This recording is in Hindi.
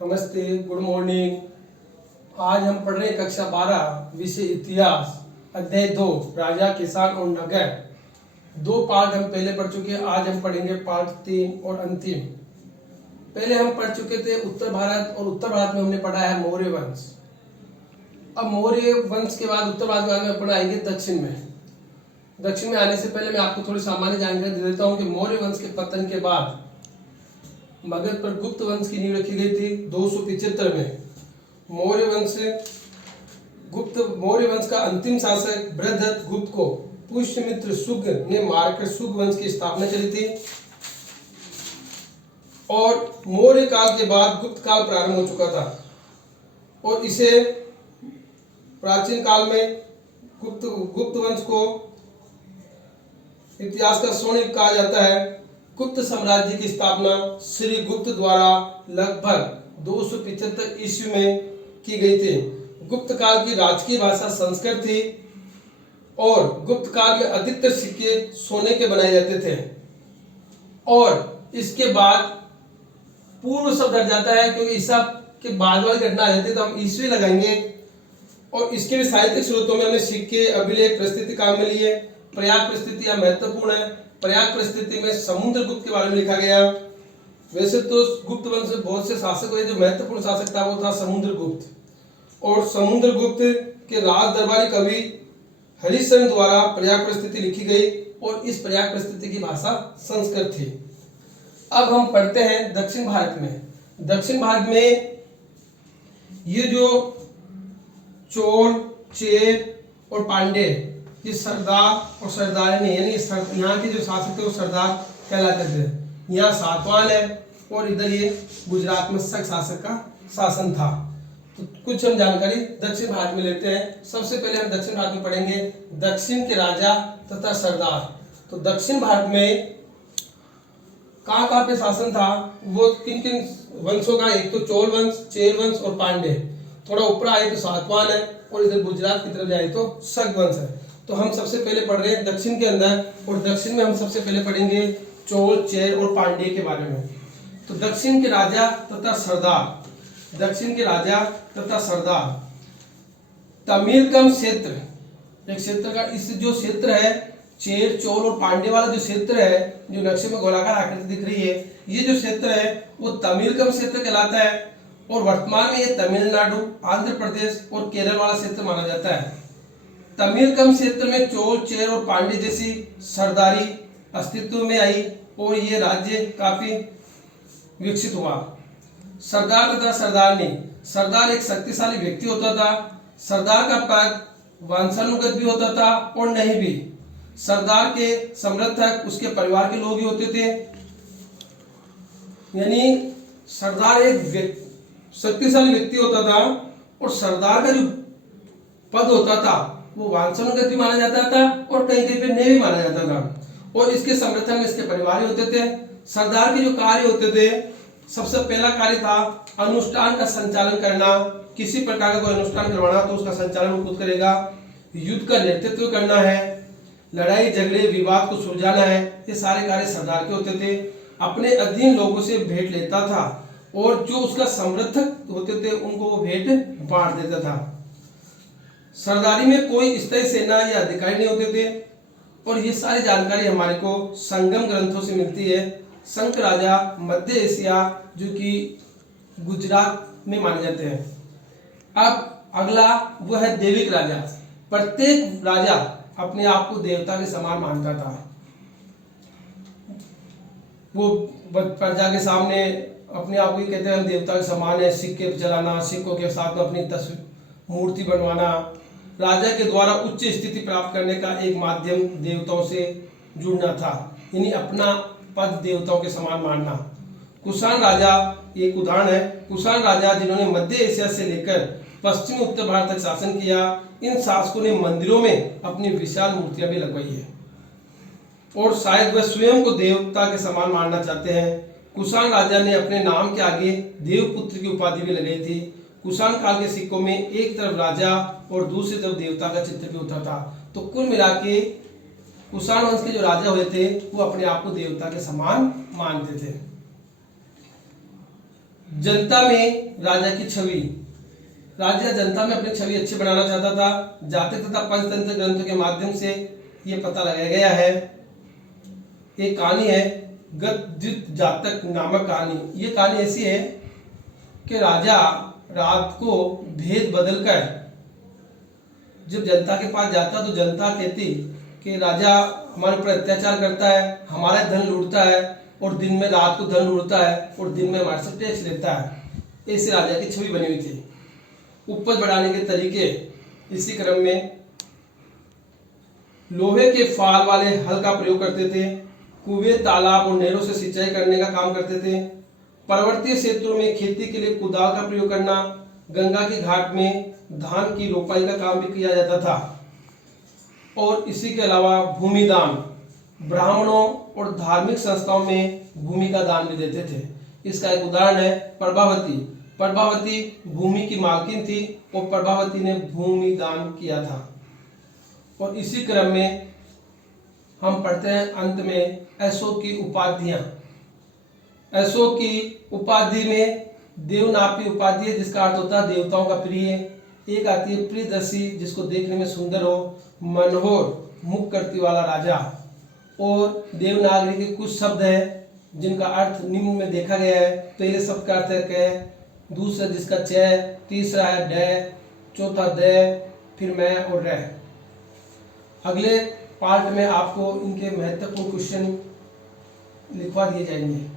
नमस्ते, गुड मॉर्निंग। आज हम पढ़ रहे हैं कक्षा 12 विषय इतिहास, अध्याय 2 राजा, किसान और नगर। 2 पार्ट हम पहले पढ़ चुके हैं। आज हम पढ़ेंगे पार्ट 3 और अंतिम। पहले हम पढ़ चुके थे उत्तर भारत, और उत्तर भारत में हमने पढ़ा है मौर्य वंश। अब मौर्य वंश के बाद उत्तर भारत के बाद में पढ़ाएंगे दक्षिण में। दक्षिण में आने से पहले मैं आपको थोड़ी सामान्य जानकारी दे देता हूँ कि मौर्य वंश के पतन के बाद मगध पर गुप्त वंश की नींव रखी गई थी 275 में। मौर्य वंश का अंतिम शासक बृहदत्त गुप्त को पुष्यमित्र शुंग ने मारकर शुंग वंश की स्थापना करी थी। और मौर्य काल के बाद गुप्त काल प्रारंभ हो चुका था, और इसे प्राचीन काल में गुप्त वंश को इतिहास का स्वर्ण युग कहा जाता है। गुप्त साम्राज्य की स्थापना श्री गुप्त द्वारा लगभग 275 ईस्वी में की गई थी। गुप्त काल की राजकीय भाषा संस्कृत थी, और गुप्त काल में अधिकतर सिक्के सोने के बनाए जाते थे। और इसके बाद पूर्व शब्द हट जाता है, क्योंकि ईसा के बाद वाली घटना आ जाती है, तो हम ईस्वी लगाएंगे। और इसके भी साहित्यिक स्रोतों में हमने सिक्के, अभिलेख, परिस्थिति काम में लिए। प्रयाग परिस्थितियां महत्वपूर्ण है। प्रयाग परिस्थिति में समुद्रगुप्त के बारे में लिखा गया। वैसे तो गुप्त वंश में बहुत से शासक हुए, जो महत्वपूर्ण शासक था वो था समुद्रगुप्त। और समुद्रगुप्त के राज दरबारी कवि हरिश्चंद्र द्वारा प्रयाग परिस्थिति लिखी गई, और इस प्रयाग परिस्थिति की भाषा संस्कृत थी। अब हम पढ़ते हैं दक्षिण भारत में। दक्षिण भारत में ये जो चोल, चेर और पांडे, ये सरदार और सरदारनी, यानी यहाँ के जो शासक थे वो सरदार कहलाते थे। यहाँ सातवाहन है, और इधर ये गुजरात में शक शासक का शासन था। तो कुछ हम जानकारी दक्षिण भारत में लेते हैं। सबसे पहले हम दक्षिण भारत में पढ़ेंगे दक्षिण के राजा तथा सरदार। तो दक्षिण भारत में कहाँ पे शासन था, वो किन किन वंशों का? एक तो चोल वंश, चेर वंश और पांडे। थोड़ा ऊपर आए तो सातवाहन है, और इधर गुजरात की तरफ जाए तो शक वंश है। तो हम सबसे पहले पढ़ रहे हैं दक्षिण के अंदर, और दक्षिण में हम सबसे पहले पढ़ेंगे चोल, चेर और पांडे के बारे में। तो दक्षिण के राजा तथा सरदार, दक्षिण के राजा तथा सरदार। तमिलकम क्षेत्र, एक क्षेत्र का, इस जो क्षेत्र है चेर, चोल और पांडे वाला जो क्षेत्र है, जो नक्शे में गोलाकार आकृति दिख रही है, ये जो क्षेत्र है वो तमिलकम क्षेत्र कहलाता है। और वर्तमान में ये तमिलनाडु, आंध्र प्रदेश और केरल वाला क्षेत्र माना जाता है। तमिलकम क्षेत्र में चोल, चेर और पांडे जैसी सरदारी अस्तित्व में आई, और ये राज्य काफी विकसित हुआ। सरदार तथा सरदारनी। सरदार एक शक्तिशाली व्यक्ति होता था। सरदार का पद वंशानुगत भी होता था और नहीं भी। सरदार के समर्थक उसके परिवार के लोग ही होते थे। यानी सरदार एक शक्तिशाली व्यक्ति होता था, और सरदार का जो पद होता था वो वंशानुगत भी माना जाता था, और कहीं कहीं पे नहीं भी माना जाता था। और इसके समर्थन में इसके परिवार ही होते थे। सरदार के जो कार्य होते थे, सबसे पहला कार्य था अनुष्ठान का संचालन करना। किसी प्रकार का कोई अनुष्ठान करवाना तो उसका संचालन वो खुद करेगा। युद्ध का नेतृत्व करना है, लड़ाई झगड़े विवाद को सुलझाना है, ये सारे कार्य सरदार के होते थे। अपने अधीन लोगों से भेंट लेता था, और जो उसका समर्थक होते थे उनको वो भेंट बांट देता था। सरदारी में कोई स्थायी सेना या अधिकारी नहीं होते थे। और ये सारी जानकारी हमारे को संगम ग्रंथों से मिलती है। संक राजा मध्य एशिया, जो कि गुजरात में माने जाते हैं। अब अगला वो है देविक राजा। प्रत्येक राजा अपने आप को देवता के समान मानता था। वो प्रजा के सामने अपने आप को कहते हैं हम देवता के समान है। सिक्के जलाना, सिक्कों के साथ में अपनी मूर्ति बनवाना, राजा के द्वारा उच्च स्थिति प्राप्त करने का एक माध्यम देवताओं से जुड़ना था। यानी अपना पद देवताओं के समान मानना। कुषाण राजा एक उदाहरण है। कुषाण राजा जिन्होंने मध्य एशिया से लेकर पश्चिमी उत्तर भारत तक शासन किया, इन शासकों ने मंदिरों में अपनी विशाल मूर्तियां भी लगवाई है, और शायद वह स्वयं को देवता के समान मानना चाहते हैं। कुषाण राजा ने अपने नाम के आगे देवपुत्र की उपाधि भी लगाई थी। कुषाण काल के सिक्कों में एक तरफ राजा और दूसरी तरफ देवता का चित्र भी होता था। तो कुल मिला के कुषाण वंश के जो राजा हुए थे वो अपने आप को देवता के समान मानते थे। जनता में राजा की छवि। राजा जनता में अपनी छवि अच्छी बनाना चाहता था। जाति तथा पंचतंत्र ग्रंथों के माध्यम से ये पता लगाया गया है। एक कहानी है गद्युत जातक नामक कहानी। ये कहानी ऐसी है कि राजा रात को भेद बदलकर जब जनता के पास जाता तो जनता कहती कि राजा हमारे ऊपर अत्याचार करता है, हमारा धन लूटता है और दिन में रात को धन लूटता है और दिन में हमारे से टैक्स लेता है। ऐसे राजा की छवि बनी हुई थी। उपज बढ़ाने के तरीके, इसी क्रम में लोहे के फाल वाले हल का प्रयोग करते थे। कुएं, तालाब और नहरों से सिंचाई करने का काम करते थे। पर्वतीय क्षेत्रों में खेती के लिए कुदाल का प्रयोग करना, गंगा के घाट में धान की रोपाई का काम भी किया जाता था। और इसी के अलावा भूमि दान, ब्राह्मणों और धार्मिक संस्थाओं में भूमि का दान भी देते थे। इसका एक उदाहरण है प्रभावती। प्रभावती भूमि की मालकिन थी और प्रभावती ने भूमि दान किया था। और इसी क्रम में हम पढ़ते हैं अंत में अशोक की उपाधियां। अशोक की उपाधि में देवनापी उपाधि है, जिसका अर्थ होता है देवताओं का प्रिय। एक आती है प्रियदर्शी, जिसको देखने में सुंदर हो, मनोहर, मुख करती वाला राजा। और देवनागरी के कुछ शब्द हैं जिनका अर्थ निम्न में देखा गया है। पहले शब्द का अर्थ है क, दूसरा जिसका च, तीसरा है ड, चौथा द, फिर मैं और रह। अगले पार्ट में आपको इनके महत्वपूर्ण क्वेश्चन लिखवा दिए जाएंगे।